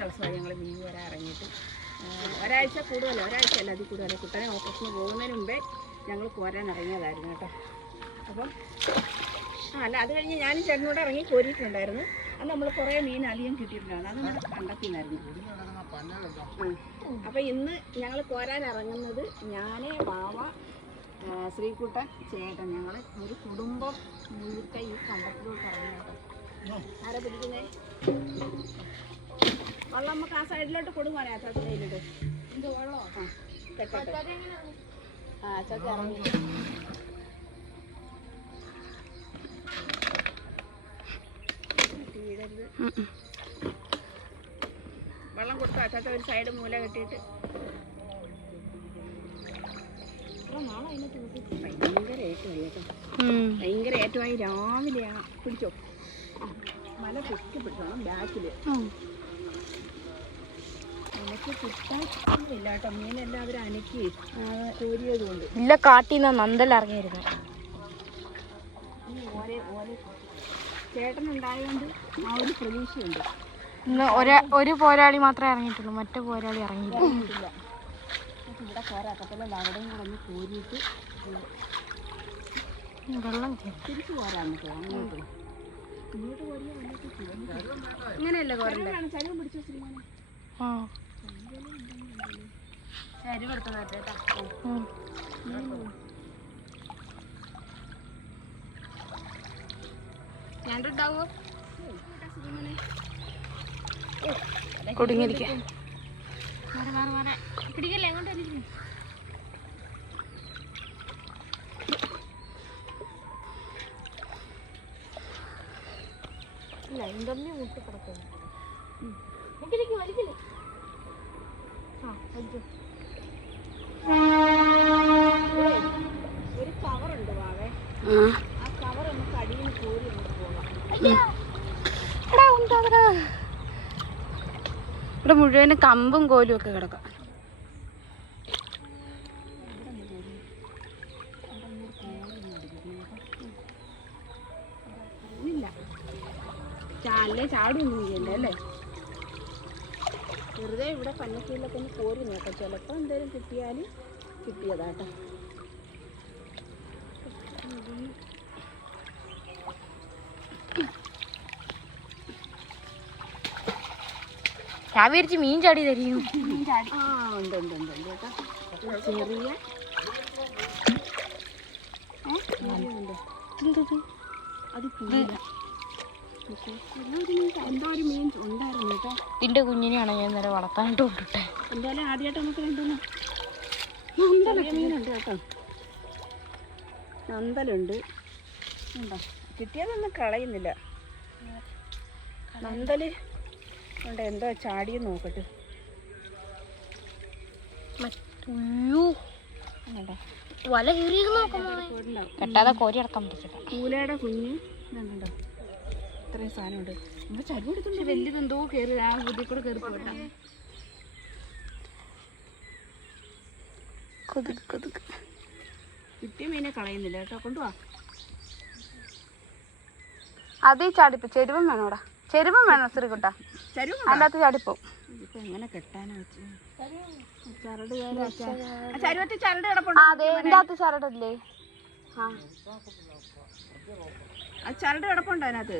ദിവസമായി ഞങ്ങൾ മീൻ വരാൻ ഇറങ്ങിയിട്ട്. ഒരാഴ്ച കൂടുതൽ, ഒരാഴ്ചയല്ല അതിൽ കൂടുതൽ. കുട്ടനെ ഓപ്പറേഷന് പോകുന്നതിന് മുമ്പേ ഞങ്ങൾ കോരാൻ ഇറങ്ങിയതായിരുന്നു കേട്ടോ. അപ്പം അല്ല, അത് കഴിഞ്ഞ് ഞാനും ചേട്ടനോട് ഇറങ്ങി കോരിയിട്ടുണ്ടായിരുന്നു. അത് നമ്മൾ കുറേ മീൻ അധികം കിട്ടിയിട്ടുണ്ടായിരുന്നു. അത് നമ്മൾ കണ്ടെത്തിനായിരുന്നു. അപ്പം ഇന്ന് ഞങ്ങൾ കോരാൻ ഇറങ്ങുന്നത് ഞാൻ, വാവ, ശ്രീകുട്ടൻ, ചേട്ടൻ, ഞങ്ങൾ ഒരു കുടുംബം മുഴുക്ക ഈ കണ്ടത്തിലോട്ട് ഇറങ്ങി കേട്ടോ. ആരെ പിടിക്കുന്നേ? വെള്ളം നമുക്ക് ആ സൈഡിലോട്ട് കൊടുക്കുവാനേ അച്ചാച്ചയിലിട്ട്. എന്ത് വെള്ളമോ? ആ അച്ചാച്ച ഇറങ്ങി. വെള്ളം കൊടുത്തു. അച്ചാച്ച ഒരു സൈഡ് മൂല കെട്ടിയിട്ട് ഭയങ്കര ഏറ്റമായി കേട്ടോ. ഭയങ്കര ഏറ്റമായി. രാവിലെയാണ്. പിടിച്ചോ, മല പൊക്കി പിടിച്ചോണം ബാക്കില്. നമുക്ക് കിട്ടാനില്ല കേട്ടോ. മീനെല്ലാം അവർ അനക്കി കോരിയത് കൊണ്ട്. ഇല്ല, കാട്ടിന്ന് നന്തലിറങ്ങിയിരുന്നു. ചേട്ടനുണ്ടായതുകൊണ്ട് ആ ഒരു പ്രതീക്ഷയുണ്ട്. ഇന്ന് ഒരു പോരാളി മാത്രമേ ഇറങ്ങിയിട്ടുള്ളൂ, മറ്റേ പോരാളി ഇറങ്ങിയിട്ടില്ല. ഇവിടെ പോരാക്കത്തില്ല. അവിടെയും കൂടെ ഒന്ന് കോരിയിട്ട് വെള്ളം തിരിച്ചു പോരാന്നൊക്കെ. അങ്ങോട്ട് ഇങ്ങോട്ട് കോരിയ ഇങ്ങനെയല്ലേ കോരണ്ടേ? ചരിവ് പിടിച്ചോ സിനിമ. ചരിവ് എടുത്ത കേട്ടാ. ഞാനുണ്ടാവോ? കുടുങ്ങിയിരിക്കേ. പിടിക്കല്ലേ, എങ്ങോട്ട് ഇല്ല, ഇന്റർവ്യൂ മുട്ടി കിടക്കുന്നു. വലിക്കില്ലേ? ഒരു കവറുണ്ട് വാവേ. ആ കവർ നമുക്ക് അടിയിൽ കോരി നമുക്ക് പോകാം. ഇവിടെ മുഴുവനും കമ്പും കോലും ഒക്കെ കിടക്കാം. ചാടൊന്നും ചെയ്യണ്ട അല്ലേ? വെറുതെ ഇവിടെ പന്നക്കീലൊക്കെ ഒന്ന് കോരി നോക്കാം. ചിലപ്പോൾ എന്തേലും കിട്ടിയാൽ കിട്ടിയതാട്ടോ. ഞാൻ വിചാരിച്ച് മീൻ ചാടി തരും. മീൻ ചാടി. ആ ഉണ്ട് ഉണ്ട് ഉണ്ട് ഉണ്ട് കേട്ടോ. ചെറിയ അത് പോയില്ല. എന്തോ ഒരു മീൻ ഉണ്ടായിരുന്നു കേട്ടോ. ഇതിന്റെ കുഞ്ഞിനെയാണ് ഞാൻ നേരെ വളർത്താനായിട്ട് കൊണ്ടിട്ടെ. എന്തായാലും ആദ്യമായിട്ട് നമുക്ക് രണ്ടെണ്ണം മീനുണ്ട് കേട്ടോ. നന്തലുണ്ട്. ഉണ്ടോ? കിട്ടിയതൊന്നും കളയുന്നില്ല. നന്തല് ഉണ്ട്. എന്തോ ചാടിയെന്ന് നോക്കട്ടെ. വല കെട്ടാതെ കോരി അടക്കാൻ പറ്റില്ല. കൂലയുടെ കുഞ്ഞ് ഇതുണ്ടോ? ഇത്രയും സാധനമുണ്ട്. നമ്മൾ ചരുവ് എടുത്തുണ്ട്. വലിയതെന്തോ കയറി ആ ബുദ്ധി കൂടെ കയറി പോകട്ടെ. കിട്ടിയ മീനെ കളയുന്നില്ല കേട്ടോ. കൊണ്ടുപോവാ. അതേ ചാടിപ്പോ. ചെരുവം വേണോടാ. ചെരുവം വേണോ ശ്രീകുട്ട? ചരുവ് അതിനകത്ത് ചാടിപ്പോ. ഇപ്പൊ എങ്ങനെ കെട്ടാനാ വെച്ച്? ചരട് ചരുവത്തിൽ ചരട് കിടപ്പുണ്ട്. അതെ, എന്റെ അകത്ത് ചരടല്ലേ? ആ ചരട് കിടപ്പുണ്ടോ അതിനകത്ത്?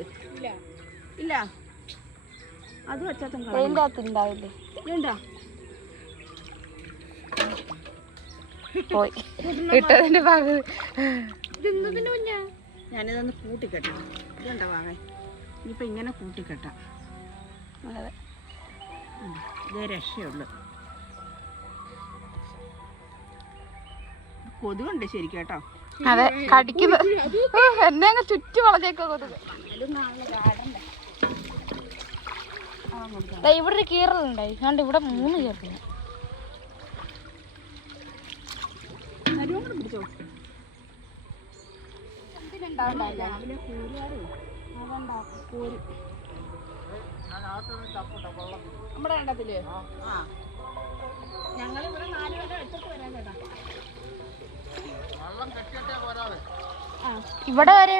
ഇല്ല. അത് വെച്ചാൽ എന്റെ അകത്ത് ഉണ്ടാവില്ലേ? ഉണ്ടോ? പോയി ഇട്ടതിന്റെ ഭാഗം. ഇതെന്തതിന്റെ കുഞ്ഞാ? ഞാനിതൊന്ന് കൂട്ടിക്കെട്ടാം. ഇതുണ്ടോ വാങ്ങാൻ? ഇനിയിപ്പോൾ ഇങ്ങനെ കൂട്ടിക്കെട്ടാം. അതെ, ഇതേ രക്ഷയുള്ളു. കൊതുകുണ്ട് ശരിക്കും കേട്ടോ. അതെ, കടിക്കുന്നത്. എന്നെ അങ്ങ് ചുറ്റി വളഞ്ഞേക്കോ കൊതുക്. ഇവിടെ ഒരു കീറലുണ്ടായി. അതുകൊണ്ട് ഇവിടെ 3 കീറല്. പിടിച്ചോ. രാവിലെ കൂരുകാരും അതുണ്ടാക്കും. കൂര് നമ്മുടെ കണ്ടത്തില്. ഞങ്ങളിവിടെ 4 വരെ വെച്ചിട്ട് വരാൻ കേട്ടാ. ഇവിടെ വരെ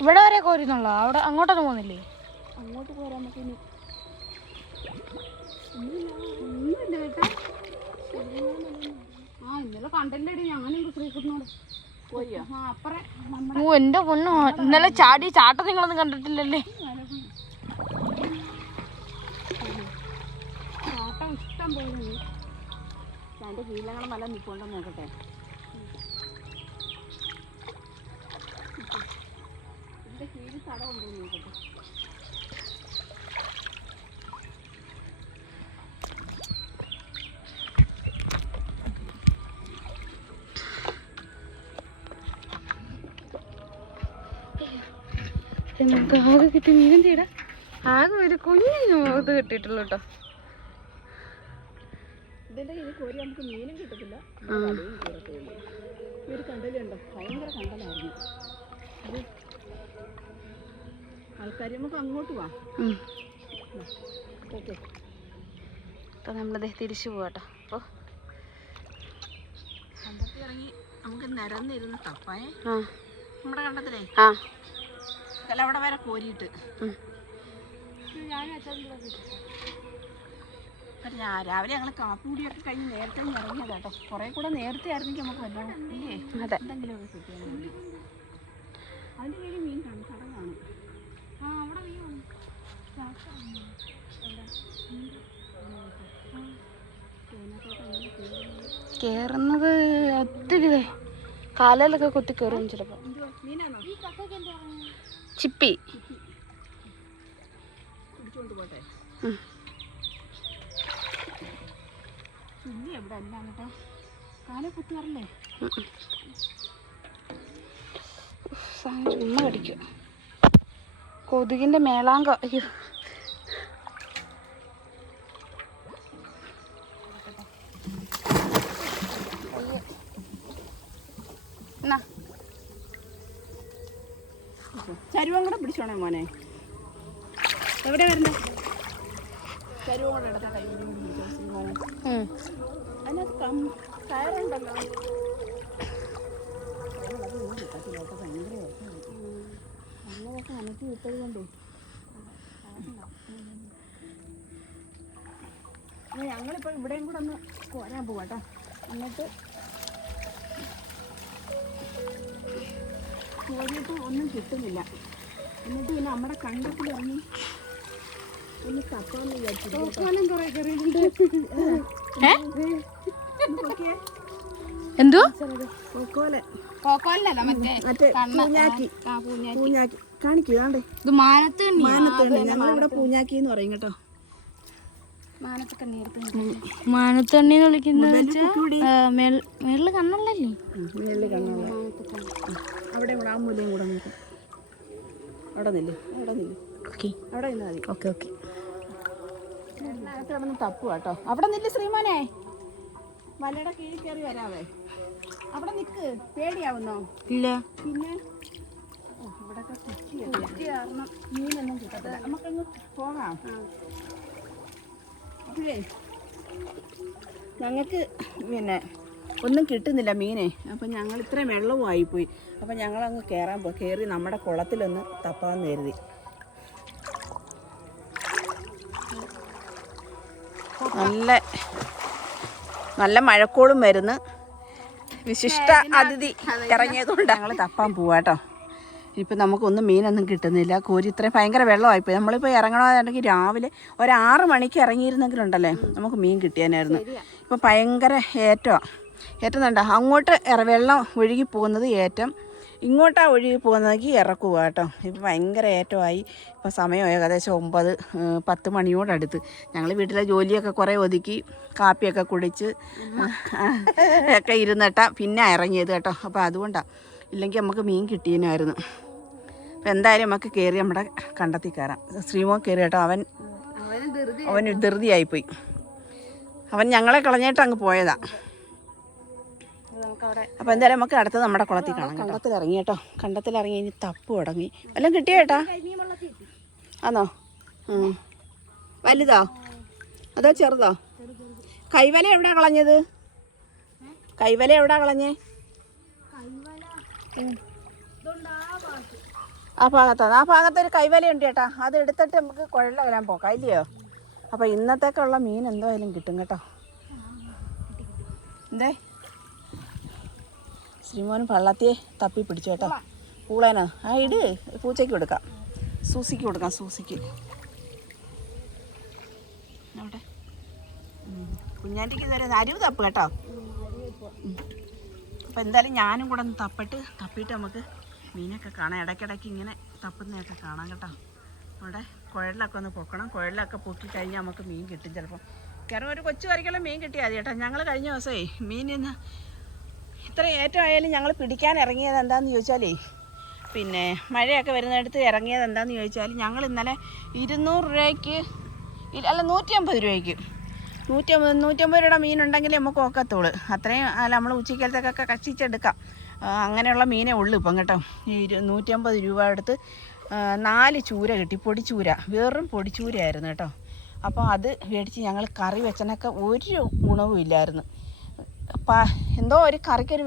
ഇവിടെ വരെ കോരുന്നുള്ളോ? അവിടെ അങ്ങോട്ടൊന്നും പോകുന്നില്ലേ? അങ്ങോട്ട് പോരാൻ നമുക്ക് ഇനി ഒന്നുമില്ല കേട്ടാ. ആ ഇന്നലെ കണ്ടല്ലേടി ഞാനും ശ്രീകുട്ടനോട് പോയോ? ആ അപ്പറേ നമ്മുടെ എന്റെ പൊന്നോ, ഇന്നലെ ചാട്ടം നിങ്ങളൊന്നും കണ്ടിട്ടില്ലല്ലേ? ചാട്ടം ഇഷ്ടം പോലെ. അതിൻ്റെ കീഴങ്ങളും വല്ല നിൽപ്പുണ്ടോ നോക്കട്ടെ. ഇതിൻ്റെ കീഴിൽ സ്ഥലമുണ്ടോ നോക്കട്ടെ. നമുക്ക് ആകെ കിട്ടിയ മീനെന്തിടാ? ആകെ ഒരു കുഞ്ഞു ഇത് കിട്ടിയിട്ടുള്ളൂ കേട്ടോ. ഇതിൻ്റെ ഇത് കോരി നമുക്ക് മീനും കിട്ടത്തില്ല, വലയും കയറത്തുള്ളൂ. ഈ ഒരു കണ്ടലുണ്ടോ, ഭയങ്കര കണ്ടലായിരുന്നു. അത് ആൾക്കാർ നമുക്ക് അങ്ങോട്ട് പോവാം. ഓക്കെ, അപ്പോൾ നമ്മളത് തിരിച്ചു പോവാട്ടോ. അപ്പോൾ കണ്ടത്തിൽ ഇറങ്ങി നമുക്ക് നിരന്നിരുന്ന് തപ്പായേ. നമ്മുടെ കണ്ടത്തിലേ അല്ല അവിടെ വരെ കോരിയിട്ട് രാവിലെ ഞങ്ങൾ കാപ്പുകൂടിയൊക്കെ കഴിഞ്ഞ് നേരത്തെ ഇറങ്ങിയതാ കേട്ടോ. കുറേ കൂടെ നേരത്തെ ആയിരുന്നെങ്കിൽ നമുക്ക് വല്ലതും ഇല്ലേ എന്തെങ്കിലുമൊക്കെ കിട്ടിയാൽ മതി. അതിൻ്റെ കീഴിൽ മീൻ കാണും, കടലാണ്. ആ അവിടെ മീൻ കേറുന്നത് ഒത്തിരി കാലിലൊക്കെ കുത്തി കയറും ചിലപ്പോൾ. മീനാണോ? ചിപ്പി പിടിച്ചോണ്ട് പോട്ടെ. ഇല്ല ഇവിടെ എല്ലാം കേട്ടോ, കാലെ കുത്തിയാറല്ലേ. ചുമ്മാ കടിക്കും. കൊതുകിൻ്റെ മേളാങ്ക. അയ്യോ, എന്നാ ചരുവം കൂടെ പിടിച്ചോണേ മോനെ. എവിടെ വരണേ? ചരുവം കൂടെ എടുത്ത കൈ മോനെ. അതിനകത്ത് കയറുണ്ടല്ലോ. കിട്ടത്തില്ല കേട്ടോ, ഭയങ്കര അങ്ങനെയൊക്കെ അനക്കി വിട്ടത് കൊണ്ടേ. ഞങ്ങളിപ്പോൾ ഇവിടെയും കൂടെ ഒന്ന് കോരാൻ പോവാട്ടോ. എന്നിട്ട് കോരിയിട്ട് ഒന്നും കിട്ടുന്നില്ല. എന്നിട്ട് പിന്നെ നമ്മുടെ കണ്ടത്തിൽ ഇറങ്ങി ഒന്ന് തപ്പാന്ന് വിചാരിച്ചു. കുറേ കയറിയിട്ടുണ്ട്. എന്തോ കോക്കോലല്ല, മറ്റേ പൂഞ്ഞാക്കി. പൂഞ്ഞാക്കി കാണിക്കുവാണ്ടേ. ഇത് മാനത്തണ്ണി. ഞങ്ങളിവിടെ പൂഞ്ഞാക്കി എന്ന് പറയും കേട്ടോ. മാനത്തണ്ണി എന്ന് വിളിക്കുന്നത് മേളില് കണ്ണല്ലേ? മേളില് കണ്ണുള്ള അവിടെ കൂടെ ആ മൂലയും കൂടെ നോക്കും. അവിടെ നില്ല്, അവിടെ നില്ല്. ഓക്കെ, അവിടെ നിന്നാൽ മതി. Okay okay. അതിനകത്ത് കിടന്ന് തപ്പുക കേട്ടോ. അവിടെ നില്ല് ശ്രീമാനെ, വലയുടെ കീഴിൽ കയറി വരാവേ. അവിടെ നിൽക്ക്. പേടിയാവുന്നോ? ഇല്ല. പിന്നെ ഇവിടെയൊക്കെ കുറ്റി കാരണം മീനൊന്നും കിട്ടത്തില്ല. നമുക്കങ്ങ് പോകാം. അപ്പോഴേ ഞങ്ങൾക്ക് പിന്നെ ഒന്നും കിട്ടുന്നില്ല മീനെ. അപ്പം ഞങ്ങൾ ഇത്രയും വെള്ളവും ആയിപ്പോയി. അപ്പം ഞങ്ങളങ്ങ് കയറി നമ്മുടെ കുളത്തിലൊന്ന് തപ്പാന്ന് കരുതി. നല്ല മഴക്കോളും വരുന്നു. വിശിഷ്ട അതിഥി ഇറങ്ങിയതുകൊണ്ട് ഞങ്ങൾ തപ്പാൻ പോവാട്ടോ. ഇപ്പം നമുക്കൊന്നും മീനൊന്നും കിട്ടുന്നില്ല. കോരി ഇത്രയും ഭയങ്കര വെള്ളമായിപ്പോയി. നമ്മളിപ്പോൾ ഇറങ്ങണമെന്നുണ്ടെങ്കിൽ രാവിലെ 6 മണിക്ക് ഇറങ്ങിയിരുന്നെങ്കിലുണ്ടല്ലേ നമുക്ക് മീൻ കിട്ടിയാനായിരുന്നു. ഇപ്പം ഭയങ്കര ഏറ്റുന്നുണ്ടോ, അങ്ങോട്ട് വെള്ളം ഒഴുകി പോകുന്നത് ഏറ്റം, ഇങ്ങോട്ടാണ് ഒഴുകി പോകുന്നതെങ്കിൽ ഇറക്കുക കേട്ടോ. ഇപ്പം ഭയങ്കര ഏറ്റമായി. ഇപ്പം സമയം ഏകദേശം 9-10 മണിയോടടുത്ത്. ഞങ്ങൾ വീട്ടിലെ ജോലിയൊക്കെ കുറേ ഒതുക്കി കാപ്പിയൊക്കെ കുടിച്ച് ഒക്കെ ഇരുന്നിട്ടാണ് പിന്നെ ഇറങ്ങിയത് കേട്ടോ. അപ്പോൾ അതുകൊണ്ടാണ്, ഇല്ലെങ്കിൽ നമുക്ക് മീൻ കിട്ടിയതിനായിരുന്നു. അപ്പോൾ എന്തായാലും നമുക്ക് കയറി നമ്മുടെ കണ്ടെത്തി കയറാം. ശ്രീമോൻ കയറി കേട്ടോ. അവന് ധൃതിയായിപ്പോയി. അവൻ ഞങ്ങളെ കളഞ്ഞിട്ട് അങ്ങ് പോയതാ. അപ്പോൾ എന്തായാലും നമുക്ക് അടുത്തത് നമ്മുടെ കുളത്തിൽ കാണാം. കണ്ടത്തിലിറങ്ങി കേട്ടോ. കണ്ടത്തിലിറങ്ങി ഇനി തപ്പ് തുടങ്ങി. എല്ലാം കിട്ടിയോ ചേട്ടാ? ആണോ? വലുതോ അതോ ചെറുതോ? കൈവല എവിടാ കളഞ്ഞത്? കൈവല എവിടാ കളഞ്ഞേ? ആ ഭാഗത്തൊരു കൈവലയുണ്ട് ചേട്ടാ, അത് എടുത്തിട്ട് നമുക്ക് കുഴലിൽ വരാൻ പോക്കാം ഇല്ലയോ? അപ്പോൾ ഇന്നത്തേക്കുള്ള മീൻ എന്തായാലും കിട്ടും കേട്ടോ. എന്തേ ശ്രീമോനും പള്ളത്തിയെ തപ്പി പിടിച്ചു കേട്ടോ. പൂളേനാ ആ ഇട്, പൂച്ചയ്ക്ക് കൊടുക്കാം, സൂസിക്ക് കൊടുക്കാം, സൂസിക്ക് അവിടെ കുഞ്ഞാറ്റിക്ക് ഇതുവരെ അരിവ് തപ്പ് കേട്ടോ. അപ്പോൾ എന്തായാലും ഞാനും കൂടെ ഒന്ന് തപ്പിയിട്ട് നമുക്ക് മീനൊക്കെ കാണാം. ഇടയ്ക്കിടയ്ക്ക് ഇങ്ങനെ തപ്പുന്നതൊക്കെ കാണാം കേട്ടോ. അവിടെ കുഴലിലൊക്കെ ഒന്ന് പൊക്കണം. കുഴലിലൊക്കെ പൊക്കി കഴിഞ്ഞാൽ നമുക്ക് മീൻ കിട്ടും ചിലപ്പം. കാരണം ഒരു കൊച്ചു കറിക്കുള്ള മീൻ കിട്ടിയാൽ മതി കേട്ടോ. ഞങ്ങൾ കഴിഞ്ഞ ദിവസമേ മീനിന്ന് ഇത്ര ഏറ്റമായാലും ഞങ്ങൾ പിടിക്കാൻ ഇറങ്ങിയത് എന്താണെന്ന് ചോദിച്ചാലേ, പിന്നെ മഴയൊക്കെ വരുന്നിടത്ത് ഇറങ്ങിയത് എന്താണെന്ന് ചോദിച്ചാൽ ഞങ്ങൾ ഇന്നലെ 200 രൂപയ്ക്ക് അല്ല 150 രൂപയ്ക്ക് 150 രൂപയുടെ മീനുണ്ടെങ്കിൽ നമുക്ക് ഒക്കത്തുള്ളൂ. അത്രയും അല്ല നമ്മൾ ഉച്ചക്കലത്തേക്കൊക്കെ കഷ്ടിച്ചെടുക്കാം. അങ്ങനെയുള്ള മീനേ ഉള്ളൂ ഇപ്പം കേട്ടോ. ഈ 150 രൂപ എടുത്ത് 4 ചൂര കിട്ടി, പൊടിച്ചൂര, വെറും പൊടിച്ചൂരയായിരുന്നു കേട്ടോ. അപ്പോൾ അത് മേടിച്ച് ഞങ്ങൾ കറി വെച്ചനൊക്കെ ഒരു ഗുണവും ഇല്ലായിരുന്നു. എന്തോ ഒരു കറിക്കൊരു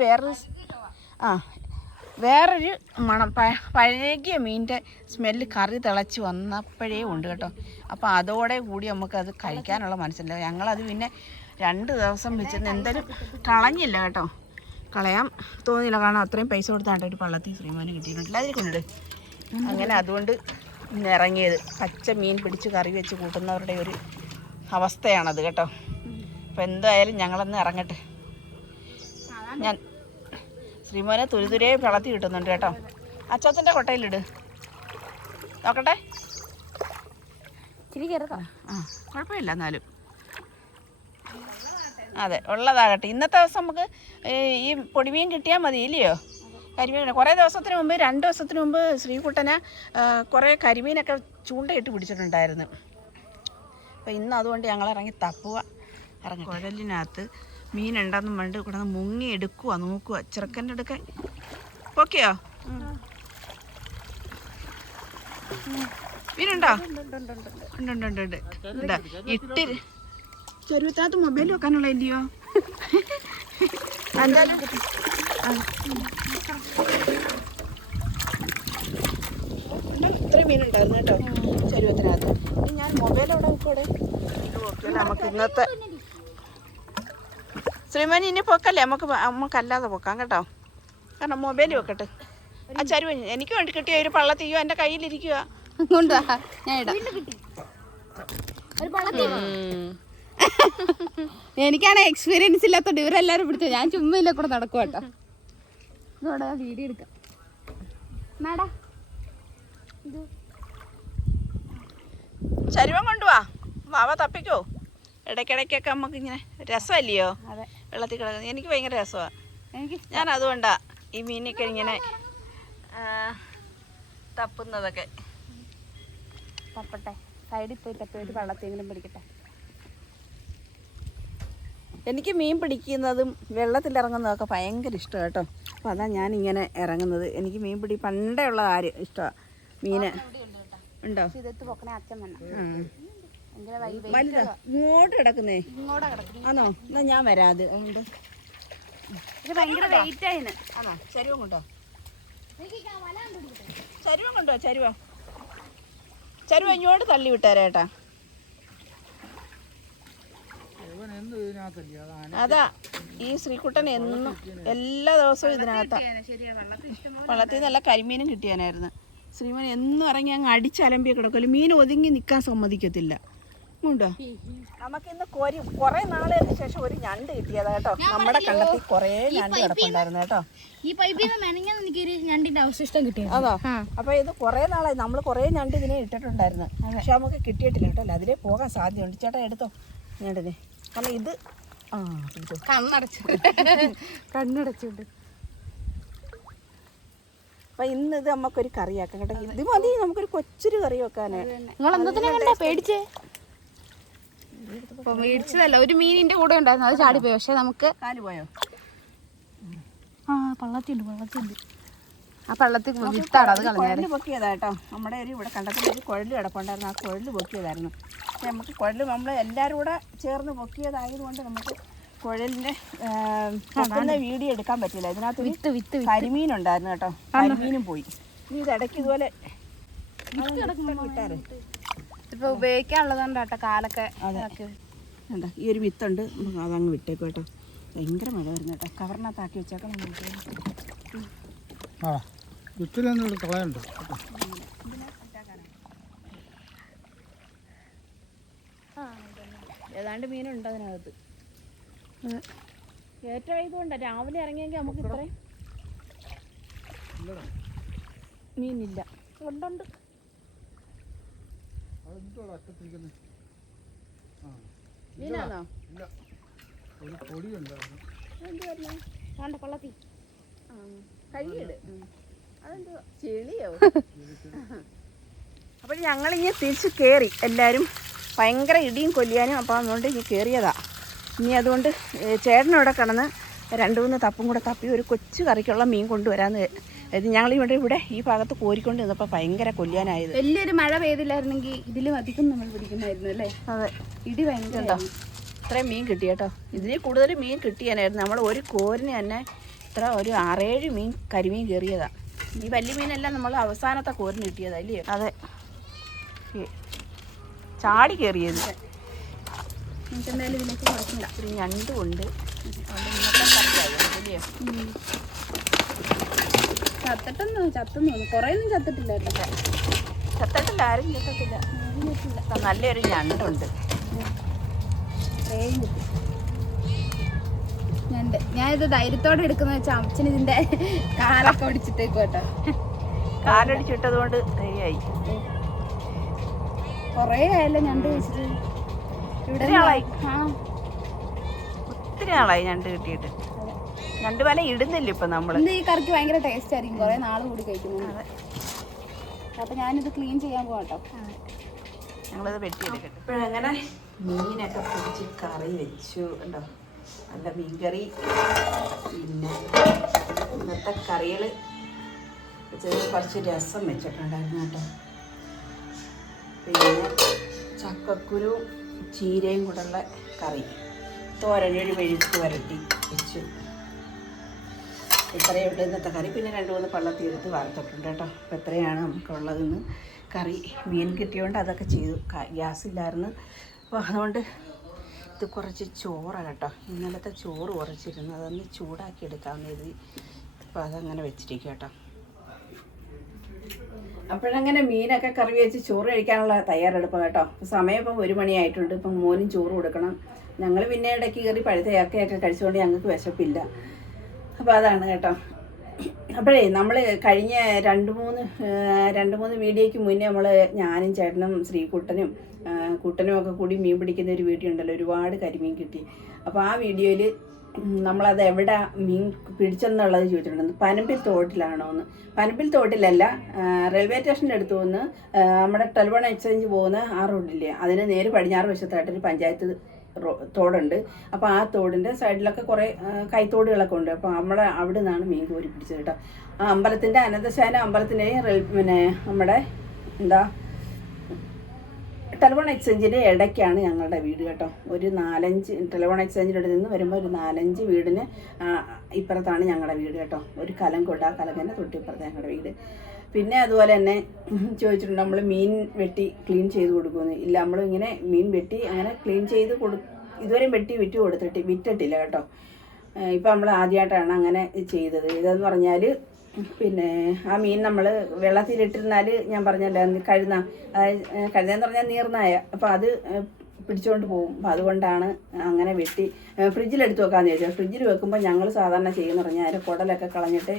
വേറൊരു മണം, പഴകിയ മീനിൻ്റെ സ്മെല്ല് കറി തിളച്ച് വന്നപ്പോഴേ ഉണ്ട് കേട്ടോ. അപ്പോൾ അതോടെ കൂടി നമുക്കത് കഴിക്കാനുള്ള മനസ്സില്ല. ഞങ്ങളത് പിന്നെ 2 ദിവസം വെച്ചിരുന്ന് എന്തായാലും കളഞ്ഞില്ല കേട്ടോ. കളയാൻ തോന്നിയില്ല, കാരണം അത്രയും പൈസ കൊടുത്താണ്ട് ഒരു പള്ളത്തി ശ്രീമോന് കിട്ടിയിട്ടില്ല. അതിൽ കൊണ്ടിട്ട് അങ്ങനെ അതുകൊണ്ട് ഇന്ന് ഇറങ്ങിയത് പച്ച മീൻ പിടിച്ച് കറി വെച്ച് കൂട്ടുന്നവരുടെ ഒരു അവസ്ഥയാണത് കേട്ടോ. അപ്പോൾ എന്തായാലും ഞങ്ങളൊന്ന് ഇറങ്ങട്ടെ. ഞാൻ ശ്രീമോനെ തുരുതുരേ പള്ളത്തി കിട്ടുന്നുണ്ട് കേട്ടോ. അച്ചാച്ചൻ്റെ കൊട്ടയിലിട് നോക്കട്ടെ. ആ കുഴപ്പമില്ല എന്നാലും അതെ ഉള്ളതാകട്ടെ. ഇന്നത്തെ ദിവസം നമുക്ക് ഈ പൊടിമീൻ കിട്ടിയാൽ മതി ഇല്ലയോ? കരിമീൻ കുറേ ദിവസത്തിന് മുമ്പ് 2 ദിവസത്തിന് മുമ്പ് ശ്രീകുട്ടനെ കുറേ കരിമീനൊക്കെ ചൂണ്ടയിട്ട് പിടിച്ചിട്ടുണ്ടായിരുന്നു. അപ്പോൾ ഇന്ന് അതുകൊണ്ട് ഞങ്ങൾ ഇറങ്ങി ഇറങ്ങി കുഴലിനകത്ത് മീനുണ്ടെന്നും വേണ്ട കിടന്ന് മുങ്ങി എടുക്കുക, നോക്കുക. ചെറുക്കൻ്റെ അടുക്ക പൊക്കിയോ? മീനുണ്ടോ? ഉണ്ട്. എന്താ ഇട്ട് ചെരുവത്തിനകത്ത് മൊബൈൽ വെക്കാനുള്ള ഇല്ലയോ? എന്തായാലും ഇത്രയും മീനുണ്ടായിരുന്നു കേട്ടോ ചെരുവത്തിനകത്ത്. ഞാൻ മൊബൈൽ അവിടെ നോക്കൂടെ നോക്കിയാൽ നമുക്ക് ഇന്നത്തെ ശ്രീമാനി ഇനി പൊക്കല്ലേ, നമുക്കല്ലാതെ പൊക്കാം കേട്ടോ. കാരണം മൊബൈൽ വെക്കട്ടെ. ആ ചരുവ എനിക്ക് വേണ്ടി കിട്ടിയ ഒരു പള്ളത്തിയോ എൻ്റെ കയ്യിലിരിക്കുക. എനിക്കാണ് എക്സ്പീരിയൻസ് ഇല്ലാത്തോണ്ട് ഇവരെല്ലാരും പിടിച്ചോ. ഞാൻ ചുമ്മാ ഇല്ല കൂടെ നടക്കും കേട്ടോ. ഇതോടെ വീഡിയോ എടുക്കാം. ചരുവം കൊണ്ടുവാ, വാവ തപ്പിക്കോ. ഇടയ്ക്കിടയ്ക്കൊക്കെ നമുക്ക് ഇങ്ങനെ രസമല്ലയോ വെള്ളത്തിൽ കിടക്കുന്നത്. എനിക്ക് ഭയങ്കര രസമാണ്. ഞാൻ അതുകൊണ്ടാണ് ഈ മീനൊക്കെ ഇങ്ങനെ തപ്പുന്നതൊക്കെ. തപ്പട്ടെ, സൈഡിൽ പോയി തപ്പി ഒരു വെള്ളത്തെങ്കിലും പിടിക്കട്ടെ. എനിക്ക് മീൻ പിടിക്കുന്നതും വെള്ളത്തിലിറങ്ങുന്നതൊക്കെ ഭയങ്കര ഇഷ്ടമാണ് കേട്ടോ. അപ്പോൾ അതാണ് ഞാനിങ്ങനെ ഇറങ്ങുന്നത്. എനിക്ക് മീൻ പിടി പണ്ടേ ഉള്ള കാര്യം ഇഷ്ടമാണ്. മീന് ഉണ്ടോ? വലുതാ ഇങ്ങോട്ട് കിടക്കുന്നേ ആണോ? എന്നാ ഞാൻ വരാം. അത് ഇത് ഭയങ്കര വെയിറ്റ് ആയിന്. ആണോ? ചരുവം കൊണ്ടോ? ചരുവ ഇങ്ങോട്ട് തള്ളി വിട്ടാരേട്ടാ. അതാ ഈ ശ്രീകുട്ടൻ എന്നും എല്ലാ ദിവസവും ഇതിനകത്താ. വള്ളത്തിൽ നിന്നല്ല കരിമീനും കിട്ടിയാനായിരുന്നു. ശ്രീമോൻ എന്നും ഇറങ്ങി അങ്ങ് അടിച്ചലമ്പിയെ കിടക്കുമല്ലോ. മീൻ ഒതുങ്ങി നിൽക്കാൻ സമ്മതിക്കത്തില്ല. ഉണ്ടോ? നമുക്കിന്ന് കുറേ നാളുകൾക്ക് ശേഷം ഒരു ഞണ്ട് കിട്ടിയതാ കേട്ടോ. നമ്മുടെ കണ്ടത്തിൽ കുറേ ഞണ്ട് കിടപ്പുണ്ടായിരുന്നു കേട്ടോ. ഈ പൈപ്പിൽ എനിക്കൊരു ഞണ്ടിന്റെ അവശിഷ്ടം കിട്ടിയത്. അതോ? അപ്പൊ ഇത് കുറേ നാളായി നമ്മൾ കുറേ ഞണ്ട് ഇതിനെ ഇട്ടിട്ടുണ്ടായിരുന്നു. പക്ഷെ നമുക്ക് കിട്ടിയിട്ടില്ല കേട്ടോ. അല്ല അതിലേ പോകാൻ സാധ്യതയുണ്ട്. ചേട്ടാ എടുത്തോ ഞണ്ടിനെ. കാരണം ഇത് കണ്ണടച്ചുണ്ട്. അപ്പൊ ഇന്ന് ഇത് നമുക്കൊരു കറിയാക്കാം കേട്ടോ. ഇത് മതി നമുക്കൊരു കൊച്ചൊരു കറി വെക്കാന്. നിങ്ങൾ എന്നതിനെ കണ്ടാ പേടിച്ചേ? മേടിച്ചതല്ല, ഒരു മീനിന്റെ കൂടെ ഉണ്ടായിരുന്നു, അത് ചാടിപ്പോയി. പക്ഷെ നമുക്ക് കാല് പോയോ? പള്ളത്തിണ്ട്. ആ പള്ളത്തിൽ വിത്താണ് അത് കുഴല് പൊക്കിയതാ കേട്ടോ. നമ്മുടെ ഒരു ഇവിടെ കണ്ടത്തിൽ ഒരു കുഴല് കിടപ്പുണ്ടായിരുന്നു. ആ കുഴല് പൊക്കിയതായിരുന്നു. പക്ഷെ നമുക്ക് കുഴല് നമ്മൾ എല്ലാവരും കൂടെ ചേർന്ന് പൊക്കിയതായതുകൊണ്ട് നമുക്ക് കുഴലിന്റെ പൊക്കുന്ന വീഡിയോ എടുക്കാൻ പറ്റില്ല. ഇതിനകത്ത് കരിമീൻ ഉണ്ടായിരുന്നു കേട്ടോ. കരിമീനും പോയി. ഇനി ഇതടയ്ക്ക് ഇതുപോലെ വിട്ടാറ്. ഇപ്പൊ ഉപയോഗിക്കാനുള്ളതുകൊണ്ട് കേട്ടോ കാലൊക്കെ. എന്താ ഈ ഒരു വിത്തുണ്ട്, നമുക്ക് അതങ്ങ് വിട്ടേക്കും കേട്ടോ. ഭയങ്കര മഴ വരുന്നു കേട്ടോ. കവറിനകത്താക്കി വെച്ചേക്കാം. വിത്തിലൊന്നും കളയുണ്ട്. ഏതാണ്ട് മീനുണ്ട് അതിനകത്ത്. ഏറ്റമായതുകൊണ്ടാണ് രാവിലെ ഇറങ്ങിയെങ്കിൽ നമുക്ക് ഇത്രയും മീനില്ല. ഉണ്ടുണ്ട്. മീനാണോ? വേണ്ട കൊള്ളത്തി കഴുകിയിട്. അതെന്തുവാ ചെളിയോ? അപ്പോൾ ഞങ്ങളിങ്ങനെ തിരിച്ച് കയറി എല്ലാവരും. ഭയങ്കര ഇടിയും കൊല്ലിയാനും. അപ്പോൾ അതുകൊണ്ട് ഇനി കയറിയതാ. ഇനി അതുകൊണ്ട് ചേട്ടനവിടെ കിടന്ന് 2-3 തപ്പും കൂടെ തപ്പി ഒരു കൊച്ചു കറിക്കുള്ള മീൻ കൊണ്ടുവരാമെന്ന്. ഇത് ഞങ്ങളിവിടെ ഈ ഭാഗത്ത് കോരിക്കൊണ്ട് നിന്നപ്പോൾ ഭയങ്കര കൊല്ലിയാനായത്. വലിയൊരു മഴ പെയ്തില്ലായിരുന്നെങ്കിൽ ഇതിലും അധികം നമ്മൾ പിടിക്കുന്നായിരുന്നു അല്ലേ? അതെ, ഇടി ഭയങ്കര. ഇത്രയും മീൻ കിട്ടി കേട്ടോ. ഇതിൽ കൂടുതൽ മീൻ കിട്ടിയാനായിരുന്നു. നമ്മൾ ഒരു കോരിന് തന്നെ ഇത്ര ഒരു 6-7 മീൻ കരിമീൻ കയറിയതാണ്. ഈ വലിയ മീനെല്ലാം നമ്മൾ അവസാനത്തെ കോരിന് കിട്ടിയതാണ് അല്ലേ? അതെ, ചാടി കയറിയത്. എന്തായാലും ഇതിലേക്ക് കുഴപ്പമില്ല. ഒരു ഞണ്ടും ഉണ്ട്. അതുകൊണ്ട് ഇന്നത്തെ കറിയായോ? ചത്തൊന്നും കുറേയൊന്നും ചത്തിട്ടില്ല കേട്ടോ. ചത്തിട്ടില്ല, ആരും ചത്തിട്ടില്ല. നല്ലൊരു ഞണ്ടുണ്ട്. ഞണ്ട് ഞാനിത് ധൈര്യത്തോടെ എടുക്കുന്ന വെച്ചാൽ അച്ഛന് ഇതിന്റെ കാലൊക്കെ ഒടിച്ചിട്ടേക്കും കേട്ടോ. കാലടിച്ചിട്ടത് കൊണ്ട് ധൈര്യമായി. കൊറേ ആയല്ലോ ഞണ്ട് വെച്ചിട്ട്. ഒത്തിരി നാളായി ഞണ്ട് കിട്ടിയിട്ട്. ഞണ്ട് വല ഇടുന്നില്ല ഇപ്പൊ നമ്മള്. ഈ കറിക്ക് ഭയങ്കര ടേസ്റ്റ് ആയിരിക്കും കുറെ നാൾ കൂടി കഴിക്കുന്നത്. അപ്പൊ ഞാനിത് ക്ലീൻ ചെയ്യാൻ പോകട്ടോ. ഞങ്ങളിത് വെട്ടിയെടുക്കട്ടെ. ഇപ്പോഴങ്ങനെ മീനൊക്കെ പിടിച്ച് കറി വെച്ചു ഉണ്ടോ. നല്ല മീൻകറി. പിന്നെ ഇന്നത്തെ കറികൾ വെച്ചത് കുറച്ച് രസം വെച്ചിട്ടുണ്ടായിരുന്നു കേട്ടോ. പിന്നെ ചക്കക്കുരു ചീരയും കൂടെയുള്ള കറി, തോരനൊരു മെഴുക്ക് വരട്ടി വെച്ചു. ഇത്രയുണ്ട് ഇന്നത്തെ കറി. പിന്നെ 2-3 പള്ളത്തി എടുത്ത് വറുത്തിട്ടുണ്ട് കേട്ടോ. അപ്പോൾ എത്രയാണ് നമുക്കുള്ളതെന്ന്. കറി മീൻ കിട്ടിയോണ്ട് അതൊക്കെ ചെയ്തു. ഗ്യാസ് ഇല്ലായിരുന്നു. അപ്പോൾ അതുകൊണ്ട് ഇത് കുറച്ച് ചോറാണ് കേട്ടോ. ഇന്നലത്തെ ചോറ് കുറച്ചിരുന്നു, അതൊന്ന് ചൂടാക്കി എടുക്കാമെന്ന് കരുതി. അപ്പോൾ അതങ്ങനെ വെച്ചിരിക്കും കേട്ടോ. അപ്പോഴങ്ങനെ മീനൊക്കെ കറി വെച്ച് ചോറ് കഴിക്കാനുള്ള തയ്യാറെടുപ്പ് കേട്ടോ. സമയം ഇപ്പം 1 മണിയായിട്ടുണ്ട്. ഇപ്പം മോനും ചോറ് കൊടുക്കണം. ഞങ്ങൾ പിന്നെ ഇടയ്ക്ക് കയറി പഴുത്ത ചക്കയൊക്കെ കഴിച്ചുകൊണ്ട് ഞങ്ങൾക്ക് വിശപ്പില്ല. അപ്പോൾ അതാണ് കേട്ടോ. അപ്പോഴേ നമ്മൾ കഴിഞ്ഞ 2-3 വീഡിയോയ്ക്ക് മുന്നേ നമ്മൾ ഞാനും ചേട്ടനും ശ്രീകുട്ടനും കുട്ടനും ഒക്കെ കൂടി മീൻ പിടിക്കുന്ന ഒരു വീഡിയോ ഉണ്ടല്ലോ. ഒരുപാട് കരിമീൻ കിട്ടി. അപ്പോൾ ആ വീഡിയോയിൽ നമ്മളത് എവിടെ മീൻ പിടിച്ചെന്നുള്ളത് ചോദിച്ചിട്ടുണ്ട്. പനമ്പിൽ തോട്ടിലാണോ എന്ന്. പനമ്പിൽ തോട്ടിലല്ല, റെയിൽവേ സ്റ്റേഷൻ്റെ അടുത്ത് വന്ന് നമ്മുടെ ടെലിഫോൺ എക്സ്ചേഞ്ച് പോകുന്ന ആ റോഡില്ലേ, അതിന് നേരെ പടിഞ്ഞാറ് വശത്തായിട്ടൊരു പഞ്ചായത്ത് തോടുണ്ട്. അപ്പോൾ ആ തോടിൻ്റെ സൈഡിലൊക്കെ കുറേ കൈത്തോടുകളൊക്കെ ഉണ്ട്. അപ്പോൾ അവിടെ നിന്നാണ് മീൻ കോരി പിടിച്ചത് കേട്ടോ. ആ അമ്പലത്തിൻ്റെ അനന്തശാല അമ്പലത്തിൻ്റെയും പിന്നെ നമ്മുടെ ടെലിഫോൺ എക്സ്ചേഞ്ചിൻ്റെ ഇടയ്ക്കാണ് ഞങ്ങളുടെ വീട് കേട്ടോ. ഒരു 4-5 ടെലിഫോൺ എക്സ്ചേഞ്ചിൻ്റെ അടുത്ത് നിന്ന് വരുമ്പോൾ ഒരു 4-5 വീടിന് ഇപ്പുറത്താണ് ഞങ്ങളുടെ വീട് കേട്ടോ. ഒരു കലംകൊണ്ട, ആ കലങ്കൻ്റെ തൊട്ടിപ്പുറത്ത് ഞങ്ങളുടെ വീട്. പിന്നെ അതുപോലെ തന്നെ ചോദിച്ചിട്ടുണ്ട് നമ്മൾ മീൻ വെട്ടി ക്ലീൻ ചെയ്ത് കൊടുക്കുമെന്ന്. ഇല്ല, നമ്മൾ ഇങ്ങനെ മീൻ വെട്ടി അങ്ങനെ ക്ലീൻ ചെയ്ത് ഇതുവരെയും വെട്ടി വിറ്റിട്ടില്ല കേട്ടോ. ഇപ്പം നമ്മൾ ആദ്യമായിട്ടാണ് അങ്ങനെ ചെയ്തത്. ഇതെന്ന് പറഞ്ഞാൽ പിന്നെ ആ മീൻ നമ്മൾ വെള്ളത്തിലിട്ടിരുന്നാൽ ഞാൻ പറഞ്ഞല്ലോ കഴുതെന്ന് പറഞ്ഞാൽ നീർനായ. അപ്പോൾ അത് പിടിച്ചുകൊണ്ട് പോകും. അപ്പോൾ അതുകൊണ്ടാണ് അങ്ങനെ വെട്ടി ഫ്രിഡ്ജിലെടുത്ത് വെക്കാമെന്ന് ചോദിച്ചാൽ. ഫ്രിഡ്ജിൽ വെക്കുമ്പോൾ ഞങ്ങൾ സാധാരണ ചെയ്യുമെന്ന് പറഞ്ഞാൽ അതിൻ്റെ കുടലൊക്കെ കളഞ്ഞിട്ട്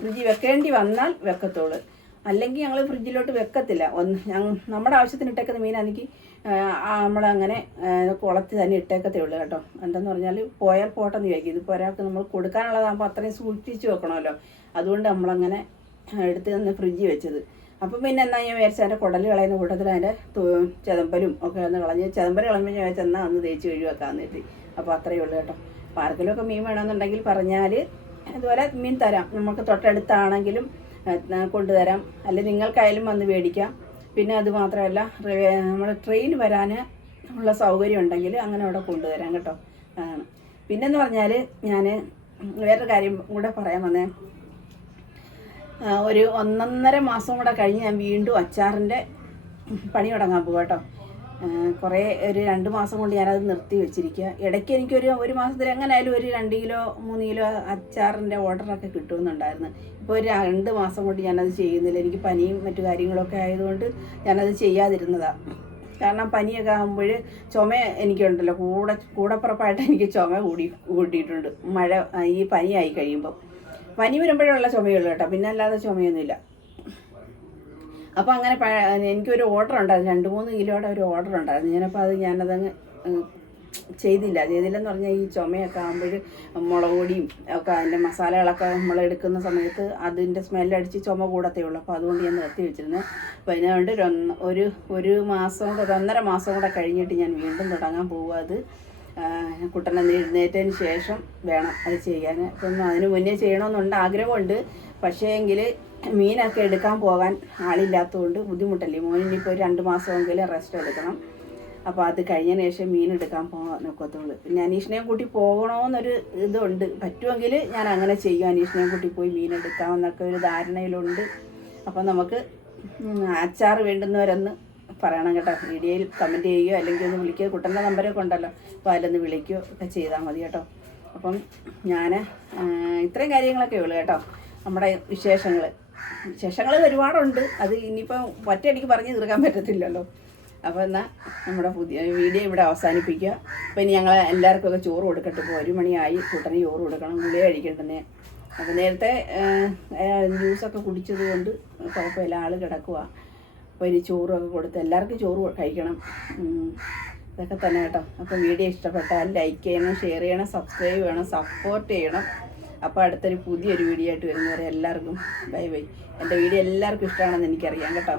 ഫ്രിഡ്ജിൽ വെക്കേണ്ടി വന്നാൽ വെക്കത്തുള്ളൂ. അല്ലെങ്കിൽ ഞങ്ങൾ ഫ്രിഡ്ജിലോട്ട് വെക്കത്തില്ല. നമ്മുടെ ആവശ്യത്തിന് ഇട്ടേക്കുന്ന മീനാണെങ്കിൽ നമ്മളങ്ങനെ കുളത്തിൽ തന്നെ ഇട്ടേക്കത്തേ ഉള്ളൂ കേട്ടോ. എന്താണെന്ന് പറഞ്ഞാൽ പോയാൽ പോട്ടെന്ന് ചോദിക്കും. ഇതിപ്പോൾ ഒരാൾക്ക് നമ്മൾ കൊടുക്കാനുള്ളതാകുമ്പോൾ അത്രയും സൂക്ഷിച്ച് വെക്കണമല്ലോ. അതുകൊണ്ട് നമ്മളങ്ങനെ എടുത്ത് തന്നെ ഫ്രിഡ്ജിൽ വെച്ചത്. അപ്പം പിന്നെ എന്നാൽ ഞാൻ വിചാരിച്ചാൽ അതിൻ്റെ കുടൽ കളയുന്ന കൂട്ടത്തിൽ അതിൻ്റെ ചെതമ്പലും ഒക്കെ ഒന്ന് കളഞ്ഞ് ചെതമ്പൽ കളയുമ്പോൾ ഞാൻ വെച്ചെന്നാൽ ഒന്ന് തേച്ച് കഴിവാക്കാമെന്ന് കരുതി. അപ്പോൾ അത്രയേ ഉള്ളൂ കേട്ടോ. പാർക്കിലൊക്കെ മീൻ വേണമെന്നുണ്ടെങ്കിൽ പറഞ്ഞാൽ ഇതുപോലെ മീൻ തരാം. നമുക്ക് തൊട്ടടുത്താണെങ്കിലും കൊണ്ടുതരാം. അല്ലെങ്കിൽ നിങ്ങൾക്കായാലും വന്ന് മേടിക്കാം. പിന്നെ അത് മാത്രമല്ല നമ്മൾ ട്രെയിൻ വരാൻ ഉള്ള സൗകര്യം ഉണ്ടെങ്കിൽ അങ്ങനെ അവിടെ കൊണ്ടുതരാം കേട്ടോ. അതാണ്. പിന്നെന്ന് പറഞ്ഞാൽ ഞാൻ വേറൊരു കാര്യം കൂടെ പറയാൻ വന്നേ. ഒരു 1.5 മാസം കൂടെ കഴിഞ്ഞ് ഞാൻ വീണ്ടും അച്ചാറിൻ്റെ പണി തുടങ്ങാൻ പോകും കേട്ടോ. കുറേ ഒരു 2 മാസം കൊണ്ട് ഞാനത് നിർത്തി വെച്ചിരിക്കുക. ഇടയ്ക്ക് എനിക്കൊരു 1 മാസത്തിൽ എങ്ങനെയായാലും ഒരു 2 കിലോ 3 കിലോ അച്ചാറിൻ്റെ ഓർഡറൊക്കെ കിട്ടുമെന്നുണ്ടായിരുന്നു. ഇപ്പോൾ ഒരു 2 മാസം കൊണ്ട് ഞാനത് ചെയ്യുന്നില്ല. എനിക്ക് പനിയും മറ്റു കാര്യങ്ങളൊക്കെ ആയതുകൊണ്ട് ഞാനത് ചെയ്യാതിരുന്നതാണ്. കാരണം പനിയൊക്കെ ആകുമ്പോൾ ചുമ എനിക്കുണ്ടല്ലോ, കൂടപ്പുറപ്പായിട്ട് എനിക്ക് ചുമ കൂട്ടിയിട്ടുണ്ട്. മഴ ഈ പനിയായി കഴിയുമ്പോൾ പനി വരുമ്പോഴുള്ള ചുമയുള്ളൂ കേട്ടോ, പിന്നെ അല്ലാതെ ചുമയൊന്നുമില്ല. അപ്പോൾ അങ്ങനെ എനിക്കൊരു ഓർഡർ ഉണ്ടായിരുന്നു, 2-3 കിലോയുടെ ഒരു ഓർഡർ ഉണ്ടായിരുന്നു. ഞാനതങ്ങ് ചെയ്തില്ലെന്ന് പറഞ്ഞാൽ ഈ ചുമയൊക്കെ ആകുമ്പോൾ മുളക് പൊടിയും ഒക്കെ അതിൻ്റെ മസാലകളൊക്കെ നമ്മൾ എടുക്കുന്ന സമയത്ത് അതിൻ്റെ സ്മെല്ലടിച്ച് ചുമ കൂടത്തേ ഉള്ളൂ. അപ്പോൾ അതുകൊണ്ട് ഞാൻ നിർത്തി വെച്ചിരുന്നു. അപ്പോൾ അതിനുകൊണ്ട് ഒരു മാസം കൂടെ 1.5 മാസം കൂടെ കഴിഞ്ഞിട്ട് ഞാൻ വീണ്ടും തുടങ്ങാൻ പോവുക. അത് കുട്ടനെ എഴുന്നേറ്റതിന് ശേഷം വേണം അത് ചെയ്യാൻ. അപ്പം അതിന് മുന്നേ ചെയ്യണമെന്നുണ്ട്, ആഗ്രഹമുണ്ട്. പക്ഷേ എങ്കിൽ മീനൊക്കെ എടുക്കാൻ പോകാൻ ആളില്ലാത്തതുകൊണ്ട് ബുദ്ധിമുട്ടല്ലേ. മോനിപ്പോൾ ഒരു 2 മാസമെങ്കിലും റെസ്റ്റ് എടുക്കണം. അപ്പോൾ അത് കഴിഞ്ഞതിന് ശേഷം മീൻ എടുക്കാൻ പോകാൻ നോക്കത്തുള്ളൂ. പിന്നെ അനീഷിനെയും കൂട്ടി പോകണമെന്നൊരു ഇതുണ്ട്. പറ്റുമെങ്കിൽ ഞാൻ അങ്ങനെ ചെയ്യും, അനീഷിനെയും കൂട്ടി പോയി മീൻ എടുക്കാമെന്നൊക്കെ ഒരു ധാരണയിലുണ്ട്. അപ്പോൾ നമുക്ക് അച്ചാർ വേണ്ടുന്നവരെന്ന് പറയണം കേട്ടോ. വീഡിയോയിൽ കമൻറ്റ് ചെയ്യുകയോ അല്ലെങ്കിൽ ഒന്ന് വിളിക്കുകയോ, കുട്ടൻ്റെ നമ്പരൊക്കെ ഉണ്ടല്ലോ, അപ്പോൾ അതിലൊന്ന് വിളിക്കുകയോ ഒക്കെ ചെയ്താൽ മതി കേട്ടോ. അപ്പം ഞാൻ ഇത്രയും കാര്യങ്ങളൊക്കെ ഉള്ളൂ കേട്ടോ. നമ്മുടെ വിശേഷങ്ങൾ ഒരുപാടുണ്ട്. അത് ഇനിയിപ്പം ഒറ്റയടിക്ക് പറഞ്ഞ് തീർക്കാൻ പറ്റത്തില്ലല്ലോ. അപ്പോൾ എന്നാൽ നമ്മുടെ പുതിയ വീഡിയോ ഇവിടെ അവസാനിപ്പിക്കുക. അപ്പോൾ ഇനി ഞങ്ങൾ എല്ലാവർക്കും ഒക്കെ ചോറ് കൊടുക്കട്ടെ. ഇപ്പോൾ 1 മണിയായി, കൂട്ടന് ചോറ് കൊടുക്കണം, ഗുളിക കഴിക്കണ്ടേ. അപ്പോൾ നേരത്തെ ജ്യൂസൊക്കെ കുടിച്ചത് കൊണ്ട് കുഴപ്പമില്ല, ആൾ കിടക്കുക. അപ്പോൾ ഇനി ചോറൊക്കെ കൊടുത്ത് എല്ലാവർക്കും ചോറ് കഴിക്കണം. ഇതൊക്കെ തന്നെ കേട്ടോ. അപ്പോൾ വീഡിയോ ഇഷ്ടപ്പെട്ടാൽ ലൈക്ക് ചെയ്യണം, ഷെയർ ചെയ്യണം, സബ്സ്ക്രൈബ് ചെയ്യണം, സപ്പോർട്ട് ചെയ്യണം. അപ്പോൾ അടുത്തൊരു പുതിയൊരു വീഡിയോ ആയിട്ട് വരുന്നവരെ എല്ലാവർക്കും ബൈ ബൈ. എൻ്റെ വീഡിയോ എല്ലാവർക്കും ഇഷ്ടമാണെന്ന് എനിക്കറിയാം കേട്ടോ.